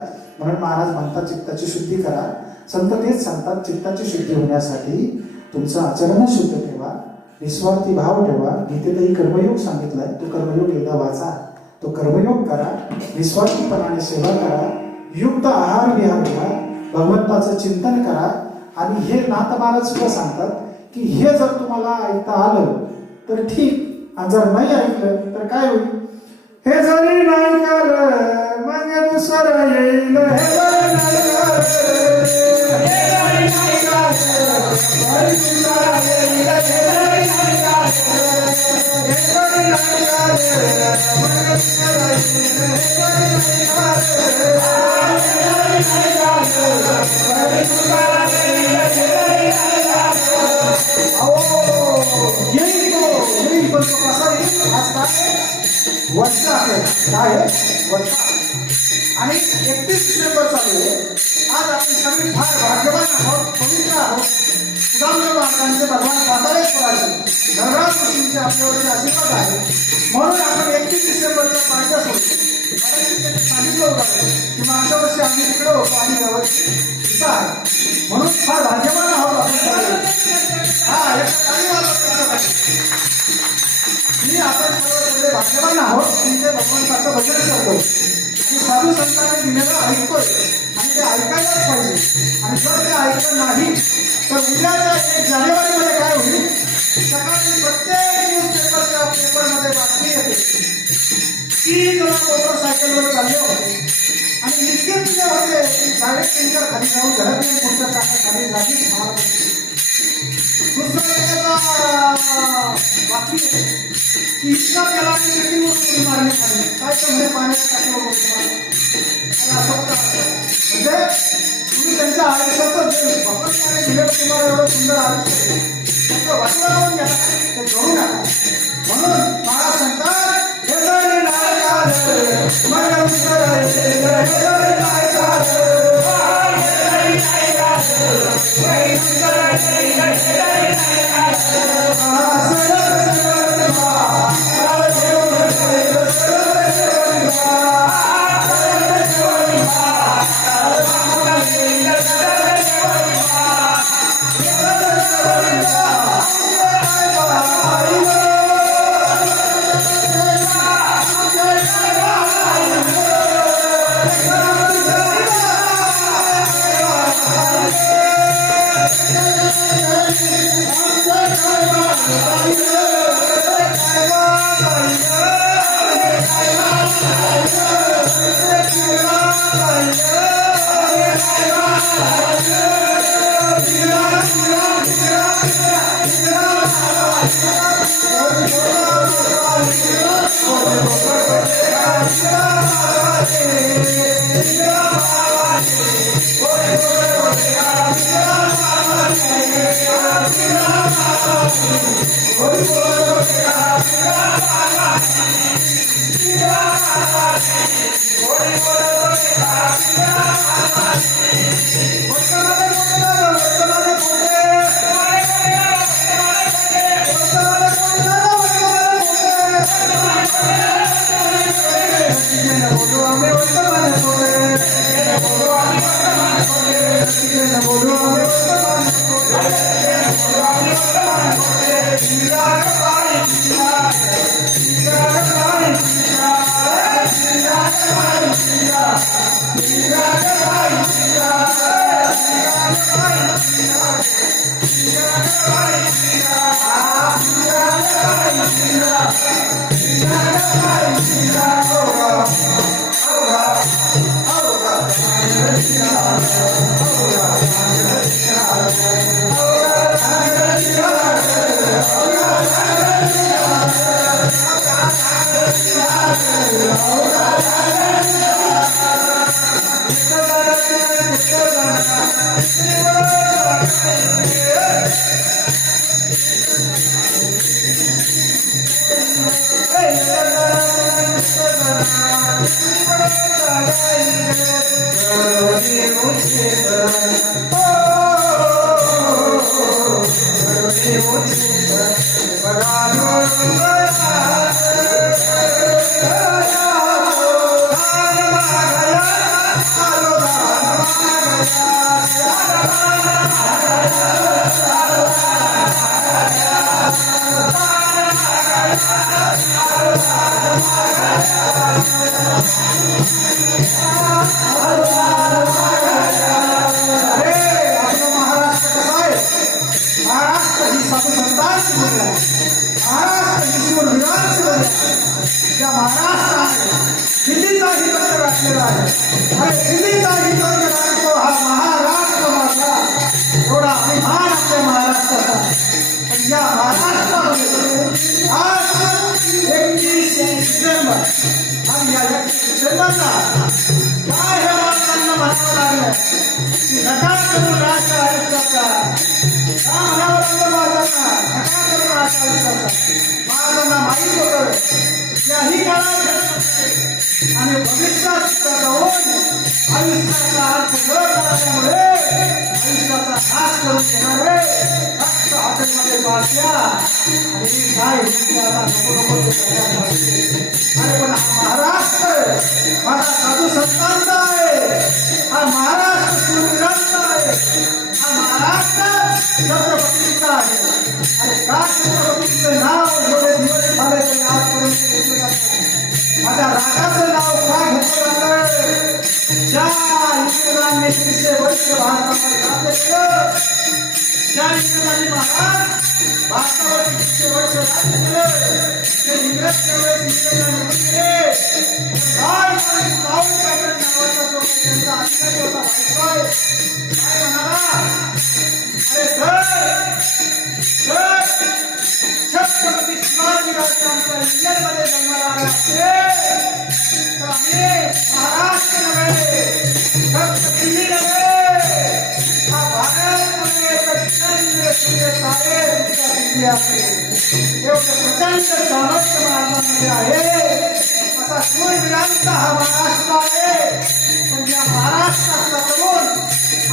म्हणून महाराज म्हणतात चित्ताची शुद्धी करा. संत तेच सांगतात चित्ताची शुद्धी होण्यासाठी तुमचं आचरण शुद्ध ठेवा, निस्वार्थी भाव ठेवा. गीतेतही कर्मयोग सांगितलाय, तो कर्मयोग एकदा वाचा, तो कर्मयोग करा, निस्वार्थीपणाने सेवा करा, युक्त आहार विहार घ्या, भगवंताचं चिंतन करा. आणि हे नाथ महाराज सुद्धा सांगतात की हे जर तुम्हाला ऐकता आलं तर ठीक, आणि जर नाही ऐकलं तर काय होईल. हे जरी नाही कळलं मग दुसरं येईल. हे जरी नाही कळलं, हे जरी नाही कळलं, तरी दुसरं येईल. हे जरी नाही कळलं, हे जरी नाही कळलं, मग दुसरं येईल. हे जरी नाही कळलं, हे जरी नाही कळलं, तरी दुसरं येईल. हे जरी नाही कळलं, येईल पण तो कसा येईल. आज काय वर्षा आहे, काय वर्षा, आणि 31 डिसेंबर चालू आहे. आज आपण सगळे फार भाग्यवान आहोत, पवित्र आहोत. सुदाम्य महाराजांचे भगवान पाताळेश्वराचे नवरात्र ऋषींचे आपल्यावरचे आशीर्वाद आहे. म्हणून आपण 31 डिसेंबरच्या पार्ट्या सोडतो. सांगितलं होतं की मागच्या वर्षी आम्ही तिकडे होतो आणि यावर्षी इथं आहे. म्हणून फार भाग्यवान आहोत आपण सगळे. हा मी आपण सर्व भाग्यवान आहोत की ते भगवंताचं भजन करतो आणि साधू संतांनी दिलेलं ऐकतोय आणि ते ऐकायलाच पाहिजे. आणि जर ते ऐकलं नाही तर उद्याच्या 1 जानेवारीमध्ये काय होईल. सकाळी प्रत्येक न्यूजपेपरच्या पेपरमध्ये बातमी येते की जण मोटरसायकलवर चालले होते आणि इतके तुझे होते की डायरेक्ट टँकर खाली जाऊन घरात येऊन पुढच्या चाकाखाली जागीच मारत होते. बाकी की इतका त्याला शेतीवर कोणी मारणे खाली काय तर म्हणजे पाण्याच्या टाकीवर म्हणजे तुम्ही त्यांच्या आयुष्याचं जे भगवंताने दिलेलं तुम्हाला एवढं सुंदर आयुष्य त्याचं वाटलं लावून घ्या, ते करू नका. म्हणून महाराज सांगतात हे जरी नाही झालं मग दुसरं येईल. हे जरी नाही झालं, हे जरी नाही झालं, मग दुसरं येईल. हे जरी नाही अरे दिल्लीचा हिंदुत्व राहतो हा महाराष्ट्र माझा, थोडा अभिमान आपल्या महाराष्ट्राचा. पण या महाराष्ट्रामध्ये आज 31 डिसेंबर आणि या 31 डिसेंबरला काय हे माणसांना म्हणावं लागलं की नका करू राष्ट्र आयुष्याचा, का म्हणावं लागलं माझ्यांना नका करू राष्ट्र आयुष्याचा. माझ्यांना माहीत होतं याही काळात आणि भविष्यात जाऊन आयुष्याचा अर्थ न करण्यामुळे आयुष्याचा नाश करून घेणारे फक्त हॉटेलमध्ये पार्ट्या आणि काय नको नको अरे पण हा महाराष्ट्र माझा साधू संतांचा आहे, हा महाराष्ट्र सूरवीरांचा आहे, हा महाराष्ट्र छत्रपतींचा आहे. अरे का छत्रपतींचं नाव एवढे दिवस झाले तरी आजपर्यंत घेतलं जात नाही. माझ्या रागाचं नाव का घेतलं जातं? ज्या इंग्रजांनी 300 वर्ष भारतामध्ये राज्य केलं, ज्या इंग्रजांनी महाराज भारतावर 300 वर्ष राज्य केलं, ते इंग्रज त्यावेळेस इंग्रजांनी म्हटले लॉर्ड माउंटबॅटन नावाचा जो त्यांचा अधिकारी होता व्हाईसरॉय, काय म्हणाला, अरे सर छत्रपती शिवाजीराजे आमच्या इंडियनमध्ये जन्माला आले असते तर आम्ही महाराष्ट्र नव्हे, फक्त दिल्ली नव्हे, हा भारत नव्हे तर चंद्र सूर्य तारे तुमच्या दिल्ली असते. एवढं प्रचंड सामर्थ्य महाराष्ट्रामध्ये आहे. असा शूरवीरांचा हा महाराष्ट्र आहे. पण या महाराष्ट्रातला तरुण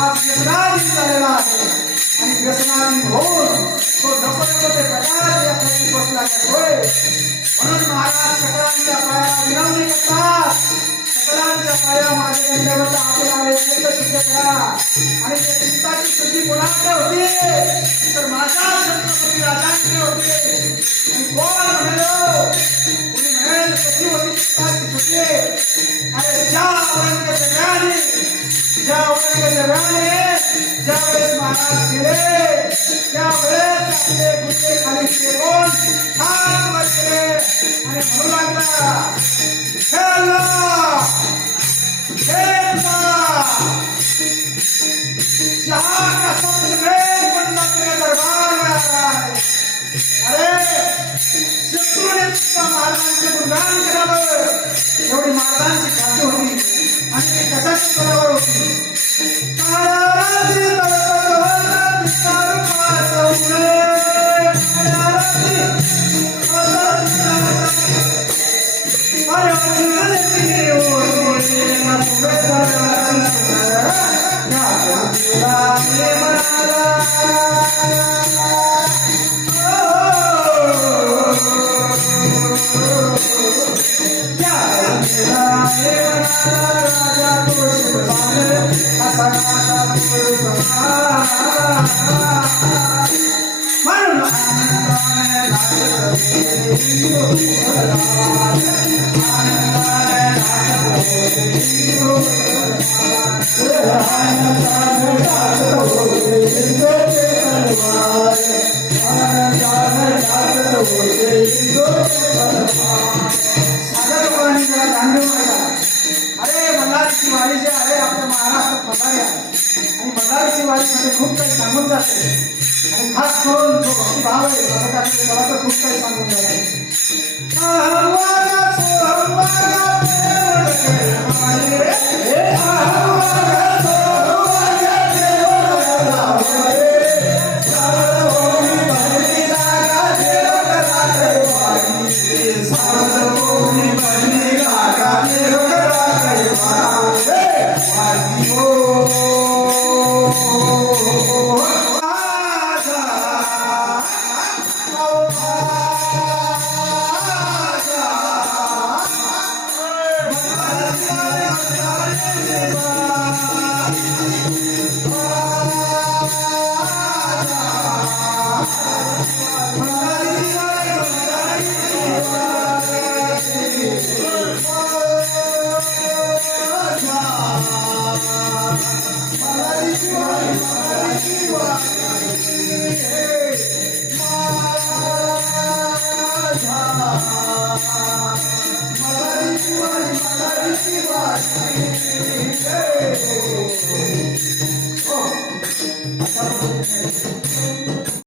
आज व्यसनाधीन झालेला आहे आणि व्यसनाधीन होऊन तो नको ते प्रकार या खाली बसला होय. म्हणून महाराज सकलांच्या पाया विनवणी करतात, सकलांच्या पाया माझ्या दंडवत आपल्याला चित्त शुद्ध करा. आणि ते चित्ताची शुद्धी कोणाकडे होती तर माझ्या छत्रपती राजांकडे होती. आणि कोण म्हणलो कोणी म्हणेल कशी होती चित्ताची शुद्धी? अरे ज्या औरंगजेबाने ज्यावेळेस महाराज गेले त्यावेळेस आपले गुस्से खाली टेकून हात वर केले आणि म्हणू लागला, हे अल्लाह, हे अल्लाह, जहां का सबसे बंदा तेरे दरबार में आ रहा है. अरे शत्रूने सुद्धा महाराजांचे गुणगान करावं एवढी महाराजांची खाती होती. आणि ती कशाची बरोबर होती? महाराजांची अरे मल्हारची वारी जी आहे आपल्या महाराष्ट्रात पधारली आहे आणि मल्हारची वारीमध्ये खूप काही सांगून जाते आणि खास करून जो भक्तिभाव आहे साधकांचे त्याला तर खूप काही सांगून जाते. हरी